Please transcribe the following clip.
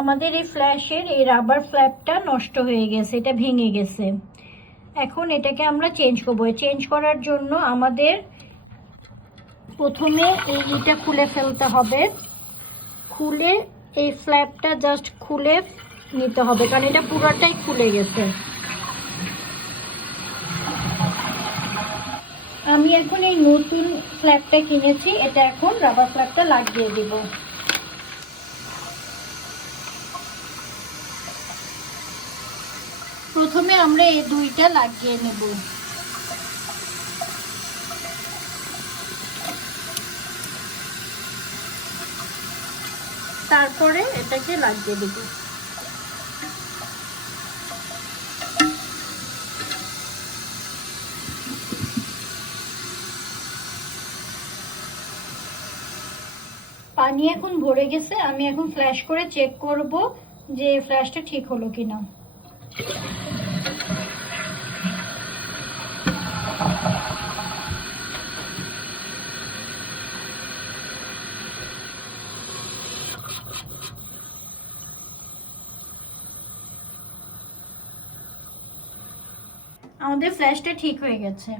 আমাদের এই ফ্ল্যাশের এই রাবার ফ্ল্যাপটা নষ্ট হয়ে গেছে, এটা ভেঙে গেছে। এখন এটাকে আমরা চেঞ্জ করব। চেঞ্জ করার জন্য আমাদের প্রথমে এইটা খুলে ফেলতে হবে। খুলে এই ফ্ল্যাপটা জাস্ট খুলে নিতে হবে, কারণ এটা পুরোটাই খুলে গেছে। আমি এখন এই নতুন ফ্ল্যাপটা কিনেছি, এটা এখন রাবার ফ্ল্যাপটা লাগিয়ে দিব। প্রথমে আমরা এই দুইটা লাগিয়ে নেব। তারপরে এটাকে লাগিয়ে দেব। পানি এখন ভরে গেছে, আমি এখন ফ্ল্যাশ করে চেক করব যে ফ্ল্যাশটা ঠিক হলো কিনা। আমাদের ফ্ল্যাশটা ঠিক হয়ে গেছে।